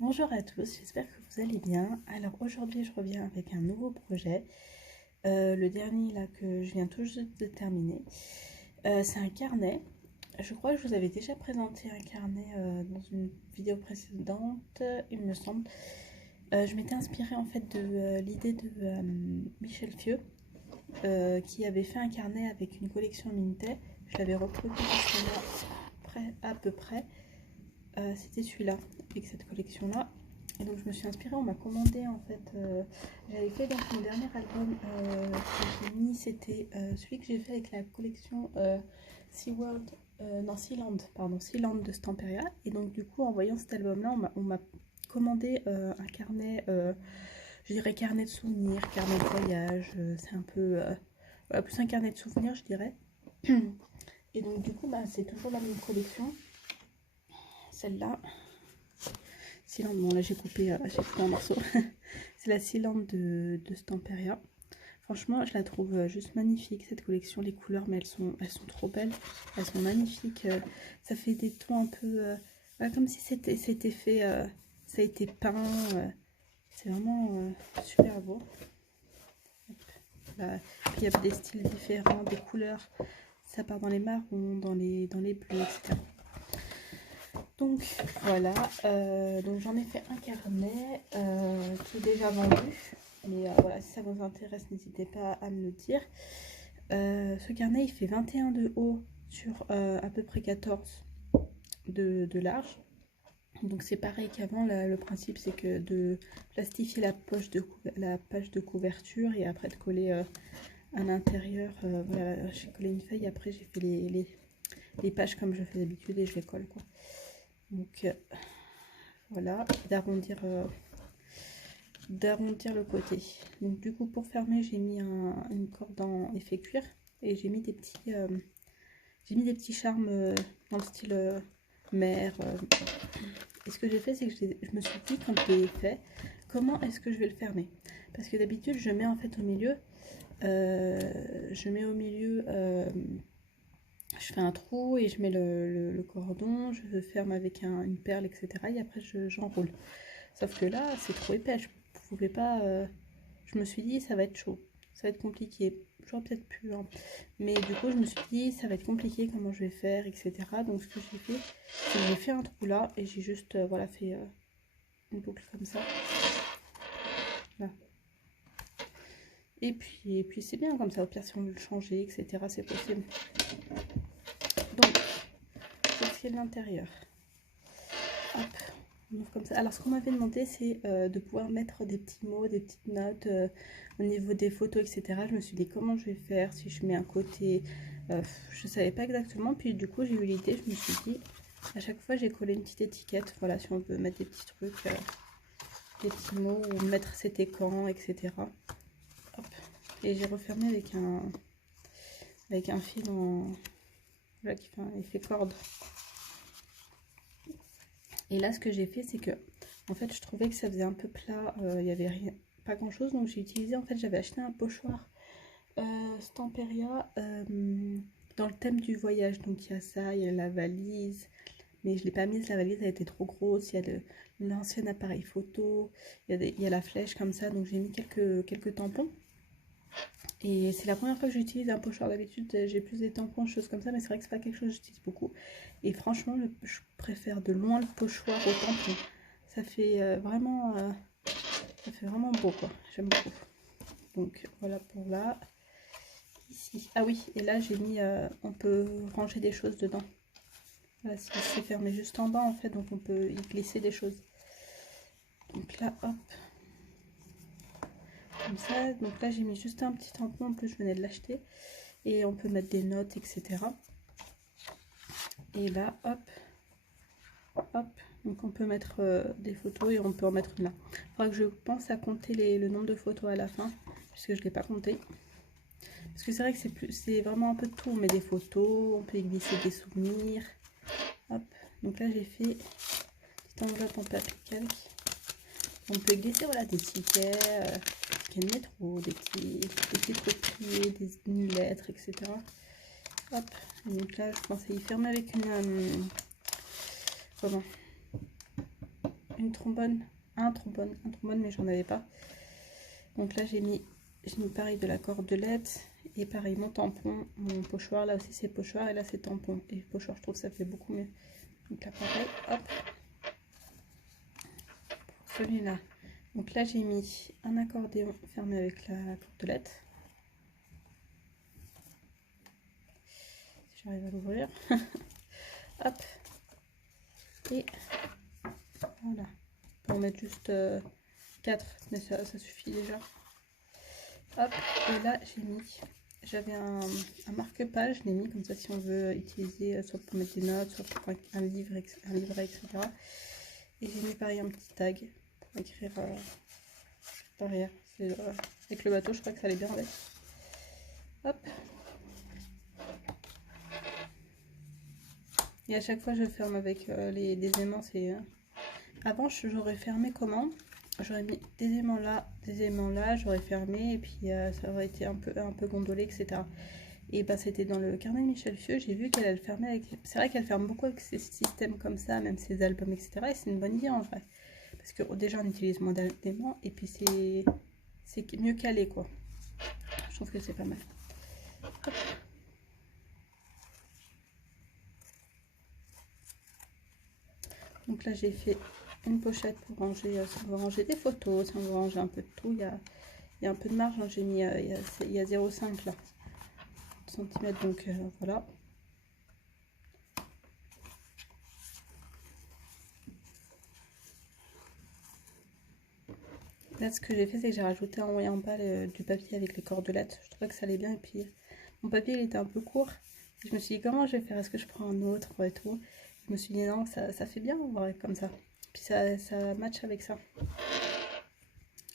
Bonjour à tous, j'espère que vous allez bien. Alors aujourd'hui je reviens avec un nouveau projet, le dernier là que je viens tout juste de terminer. C'est un carnet. Je crois que je vous avais déjà présenté un carnet dans une vidéo précédente, il me semble. Je m'étais inspirée en fait de l'idée de Michel Fieux, qui avait fait un carnet avec une collection limitée. Je l'avais reproduit à peu près. C'était celui-là, avec cette collection-là. Et donc je me suis inspirée, on m'a commandé en fait, j'avais fait donc mon dernier album que j'ai mis, c'était celui que j'ai fait avec la collection SeaWorld, non Sealand, pardon, Sealand de Stamperia. Et donc du coup en voyant cet album-là, on m'a commandé un carnet, je dirais carnet de souvenirs, carnet de voyage, c'est un peu, voilà, plus un carnet de souvenirs je dirais. Et donc du coup bah, c'est toujours la même collection, celle-là. Cylande, bon là j'ai coupé un morceau. C'est la Cylande de Stamperia. Franchement, je la trouve juste magnifique cette collection. Les couleurs, mais elles sont trop belles. Elles sont magnifiques. Ça fait des tons un peu comme si c'était fait, ça a été peint. C'est vraiment super beau. Là, puis il y a des styles différents, des couleurs. Ça part dans les marrons, dans les bleus, etc. Donc voilà, donc j'en ai fait un carnet qui est déjà vendu. Mais voilà, si ça vous intéresse, n'hésitez pas à me le dire. Ce carnet, il fait 21 de haut sur à peu près 14 de large. Donc c'est pareil qu'avant, le principe c'est que de plastifier la page de couverture et après de coller à l'intérieur. Voilà, j'ai collé une feuille, après j'ai fait les pages comme je fais d'habitude et je les colle quoi. Donc voilà, d'arrondir le côté. Donc du coup pour fermer j'ai mis une corde en effet cuir et j'ai mis des petits charmes dans le style mer. Et ce que j'ai fait c'est que je me suis dit quand je l'ai fait, comment est-ce que je vais le fermer? Parce que d'habitude je mets en fait au milieu, je fais un trou et je mets le cordon, je ferme avec une perle, etc. Et après j'enroule. Sauf que là, c'est trop épais. Je pouvais pas. Je me suis dit, ça va être chaud. Ça va être compliqué. J'aurais peut-être pu. Hein. Mais du coup, je me suis dit, ça va être compliqué. Comment je vais faire, etc. Donc, ce que j'ai fait, c'est que j'ai fait un trou là et j'ai juste voilà, fait une boucle comme ça. Là. Et puis c'est bien comme ça. Au pire, si on veut le changer, etc., c'est possible. Donc, pour ce qui est de l'intérieur. Hop. Comme ça. Alors ce qu'on m'avait demandé c'est de pouvoir mettre des petits mots, des petites notes au niveau des photos, etc. Je me suis dit comment je vais faire, si je mets un côté, je savais pas exactement, puis du coup j'ai eu l'idée, je me suis dit à chaque fois j'ai collé une petite étiquette, voilà, si on veut mettre des petits trucs, des petits mots, ou mettre c'était quand, etc. Hop. Et j'ai refermé avec un fil en, voilà, qui fait un effet corde. Et là, ce que j'ai fait, c'est que, en fait, je trouvais que ça faisait un peu plat. Il y avait rien, pas grand chose. Donc, j'ai utilisé, en fait, j'avais acheté un pochoir Stamperia dans le thème du voyage. Donc, il y a ça, il y a la valise. Mais je ne l'ai pas mise, la valise, elle était trop grosse. Il y a l'ancien appareil photo. Il y a la flèche comme ça. Donc, j'ai mis quelques tampons. Et c'est la première fois que j'utilise un pochoir. D'habitude, j'ai plus des tampons, choses comme ça, mais c'est vrai que c'est pas quelque chose que j'utilise beaucoup. Et franchement, je préfère de loin le pochoir au tampon. Ça fait vraiment beau, quoi. J'aime beaucoup. Donc voilà pour là. Ici. Ah oui, et là j'ai mis, on peut ranger des choses dedans. Voilà, c'est fermé juste en bas en fait, donc on peut y glisser des choses. Donc là, hop. Comme ça, donc là j'ai mis juste un petit tampon, en plus je venais de l'acheter. Et on peut mettre des notes, etc. Et là, hop, hop. Donc on peut mettre des photos et on peut en mettre une là. Il faudra que je pense à compter le nombre de photos à la fin, puisque je ne l'ai pas compté. Parce que c'est vrai que c'est vraiment un peu de tout. On met des photos, on peut y glisser des souvenirs. Hop. Donc là j'ai fait une petite enveloppe en papier calque. On peut glisser voilà, des tickets, tickets de métro, des petits trucs pliés, une lettre, etc. Hop, donc là je pense à y fermer avec comment une trombone, un trombone, mais j'en avais pas. Donc là j'ai mis pareil de la cordelette et pareil mon tampon, mon pochoir. Là aussi c'est pochoir et là c'est tampon et pochoir. Je trouve que ça fait beaucoup mieux. Donc là pareil, hop. Pour celui-là. Donc là j'ai mis un accordéon fermé avec la cordelette. Si j'arrive à l'ouvrir. Hop. Et voilà. On peut en mettre juste 4, mais ça suffit déjà. Hop, et là j'avais un marque-page, je l'ai mis comme ça si on veut utiliser, soit pour mettre des notes, soit pour un livret, etc. Et j'ai mis pareil un petit tag pour écrire derrière. Avec le bateau, je crois que ça allait bien avec. Hop. Et à chaque fois je ferme avec des aimants. Avant j'aurais fermé comment? J'aurais mis des aimants là, j'aurais fermé et puis ça aurait été un peu gondolé, etc. Et bah c'était dans le carnet de Michel Fieux, j'ai vu qu'elle fermait avec... C'est vrai qu'elle ferme beaucoup avec ses systèmes comme ça, même ses albums, etc. Et c'est une bonne idée en vrai. Parce que déjà on utilise moins d'aimants et puis c'est mieux calé quoi. Je trouve que c'est pas mal. Hop. Donc là j'ai fait une pochette pour ranger, si on veut ranger des photos, si on veut ranger un peu de tout, il y a un peu de marge, hein. J'ai mis, il y a 0,5 là, cm, donc voilà. Là ce que j'ai fait c'est que j'ai rajouté en haut et en bas du papier avec les cordelettes, je trouvais que ça allait bien et puis mon papier il était un peu court. Et je me suis dit comment je vais faire, est-ce que je prends un autre et tout. Je me suis dit non, ça fait bien en vrai comme ça. Puis ça match avec ça.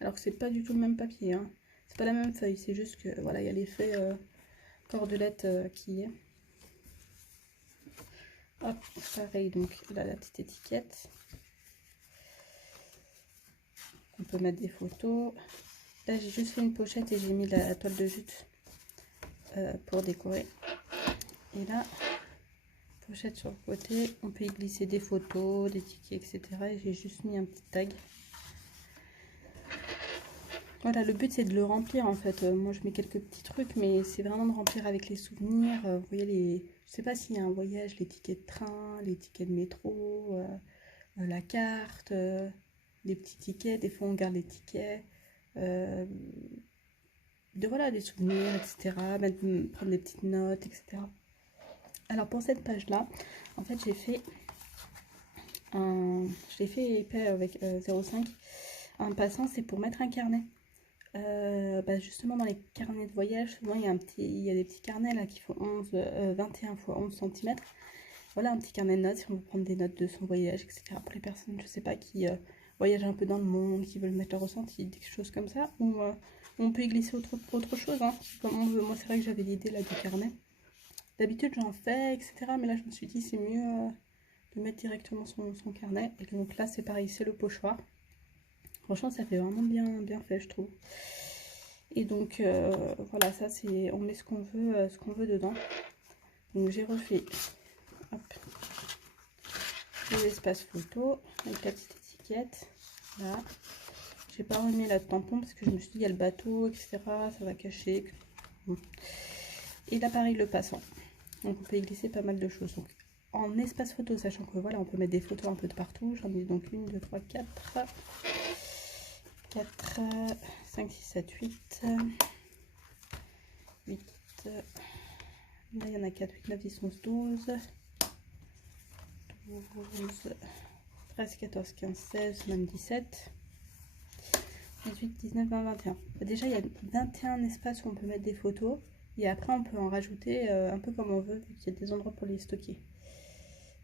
Alors que c'est pas du tout le même papier, hein. C'est pas la même feuille, c'est juste que voilà, il y a l'effet cordelette qui est. Hop, pareil, donc là la petite étiquette. On peut mettre des photos. Là j'ai juste fait une pochette et j'ai mis la toile de jute pour décorer. Et là, pochette sur le côté, on peut y glisser des photos, des tickets, etc. Et j'ai juste mis un petit tag. Voilà, le but c'est de le remplir en fait. Moi je mets quelques petits trucs, mais c'est vraiment de remplir avec les souvenirs. Vous voyez, je sais pas s'il y a un voyage, les tickets de train, les tickets de métro, la carte, les petits tickets. Des fois on garde les tickets. Voilà, des souvenirs, etc. Même prendre des petites notes, etc. Alors pour cette page là, en fait j'ai fait je l'ai fait épais avec 0,5. En passant, c'est pour mettre un carnet. Justement dans les carnets de voyage souvent il y a des petits carnets là qui font 21 x 11 cm. Voilà un petit carnet de notes si on veut prendre des notes de son voyage, etc. Pour les personnes je sais pas qui voyagent un peu dans le monde, qui veulent mettre leur ressenti, des choses comme ça, ou on peut y glisser autre chose, hein, comme on veut. Moi c'est vrai que j'avais l'idée là du carnet, d'habitude j'en fais, etc. Mais là je me suis dit c'est mieux de mettre directement son carnet. Et donc là c'est pareil, c'est le pochoir. Franchement ça fait vraiment bien fait je trouve. Et donc voilà, ça c'est, on met ce qu'on veut dedans. Donc j'ai refait les espaces photos avec la petite étiquette. Là, j'ai pas remis la tampon parce que je me suis dit il y a le bateau, etc. Ça va cacher. Bon. Et là pareil le passant. Donc on peut y glisser pas mal de choses. Donc en espace photo, sachant que voilà, on peut mettre des photos un peu de partout. J'en ai donc 1, 2, 3, 4, 5, 6, 7, 8. 8. Là, il y en a 4, 8, 9, 10, 11, 12. 12, 13, 14, 15, 16, même 17. 18, 19, 20, 21. Déjà, il y a 21 espaces où on peut mettre des photos. Et après, on peut en rajouter un peu comme on veut, vu qu'il y a des endroits pour les stocker.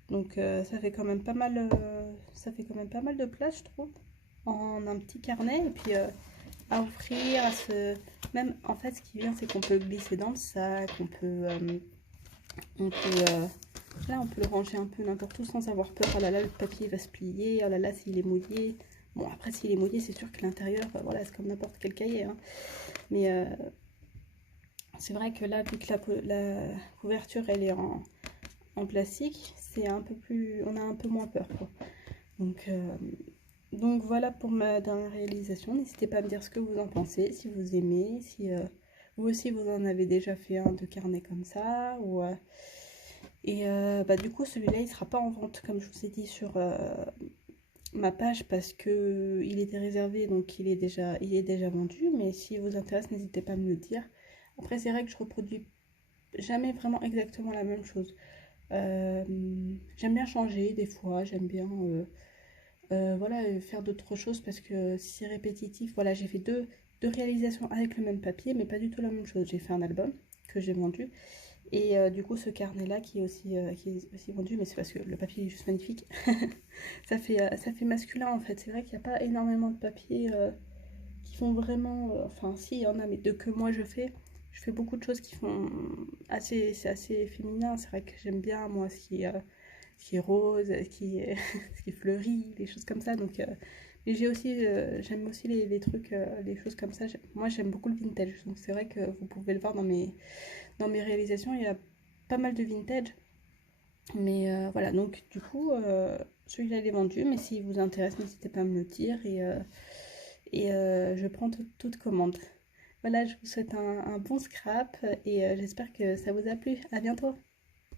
Donc, ça fait quand même pas mal de place, je trouve, en un petit carnet. Et puis, à offrir, même, en fait, ce qui vient, c'est qu'on peut glisser dans le sac, on peut là, on peut le ranger un peu n'importe où sans avoir peur. Oh là là, le papier va se plier. Oh là là, s'il est mouillé. Bon, après, s'il est mouillé, c'est sûr que l'intérieur, voilà, c'est comme n'importe quel cahier, hein. Mais c'est vrai que là, vu que la couverture, elle est en plastique, c'est un peu plus... On a un peu moins peur, quoi. Donc, Donc voilà pour ma dernière réalisation. N'hésitez pas à me dire ce que vous en pensez, si vous aimez, si vous aussi vous en avez déjà fait un de carnet comme ça. Bah, du coup celui-là il sera pas en vente comme je vous ai dit sur ma page parce que il était réservé donc il est déjà vendu. Mais si vous intéresse n'hésitez pas à me le dire. Après c'est vrai que je reproduis jamais vraiment exactement la même chose. Euh, J'aime bien changer des fois, j'aime bien voilà, faire d'autres choses parce que si c'est répétitif, voilà, j'ai fait deux réalisations avec le même papier, mais pas du tout la même chose. J'ai fait un album que j'ai vendu et du coup ce carnet-là qui est aussi vendu, mais c'est parce que le papier est juste magnifique. Ça fait masculin en fait. C'est vrai qu'il n'y a pas énormément de papiers qui font vraiment, enfin si, il y en a, mais de que moi je fais. Je fais beaucoup de choses qui font c'est assez féminin. C'est vrai que j'aime bien moi ce qui est rose, ce qui est fleuri, les choses comme ça. Donc, mais j'aime aussi les trucs, les choses comme ça. Moi, j'aime beaucoup le vintage. Donc, c'est vrai que vous pouvez le voir dans mes réalisations. Il y a pas mal de vintage. Mais voilà, donc du coup, celui-là, il est vendu. Mais s'il vous intéresse, n'hésitez pas à me le dire. Je prends toute commande. Voilà, je vous souhaite un bon scrap et j'espère que ça vous a plu. À bientôt!